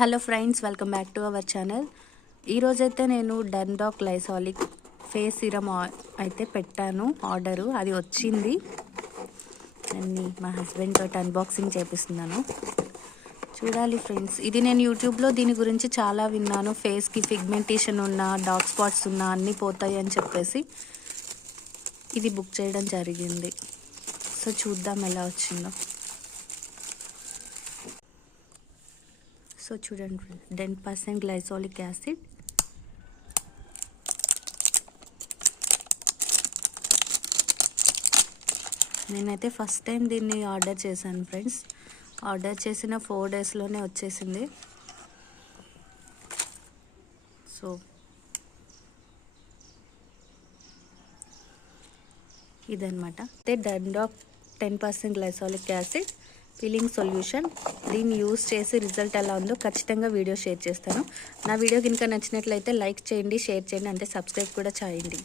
Hello friends, welcome back to our channel. ఈరోజైతే నేను డర్న్డాక్ లైసాలిక్ face serum అయితే పెట్టాను ఆర్డరు. అది వచ్చింది. నేను మా హస్బెండ్ తోటి అన్బాక్సింగ్ చేపిస్తున్నాను. చూడాలి ఫ్రెండ్స్. ఇది నేను యూట్యూబ్లో దీని గురించి చాలా విన్నాను. ఫేస్కి పిగ్మెంటేషన్ ఉన్నా, డార్క్ స్పాట్స్ ఉన్నా అన్నీ పోతాయి అని చెప్పేసి ఇది బుక్ చేయడం జరిగింది. సో చూద్దాం ఎలా వచ్చిందో. సో చూడండి, 10% గ్లైసాలిక్ యాసిడ్, నేనైతే ఫస్ట్ టైం దీన్ని ఆర్డర్ చేశాను ఫ్రెండ్స్. ఆర్డర్ చేసిన 4 డేస్లోనే వచ్చేసింది. సో ఇదనమాట. అయితే డర్న్డాక్ 10% గ్లైసాలిక్ యాసిడ్ పీలింగ్ సొల్యూషన్. దీన్ని యూస్ చేసి రిజల్ట్ ఎలా ఉందో ఖచ్చితంగా వీడియో షేర్ చేస్తాను. నా వీడియో కనుక నచ్చినట్లయితే లైక్ చేయండి, షేర్ చేయండి, అంటే సబ్స్క్రైబ్ కూడా చేయండి.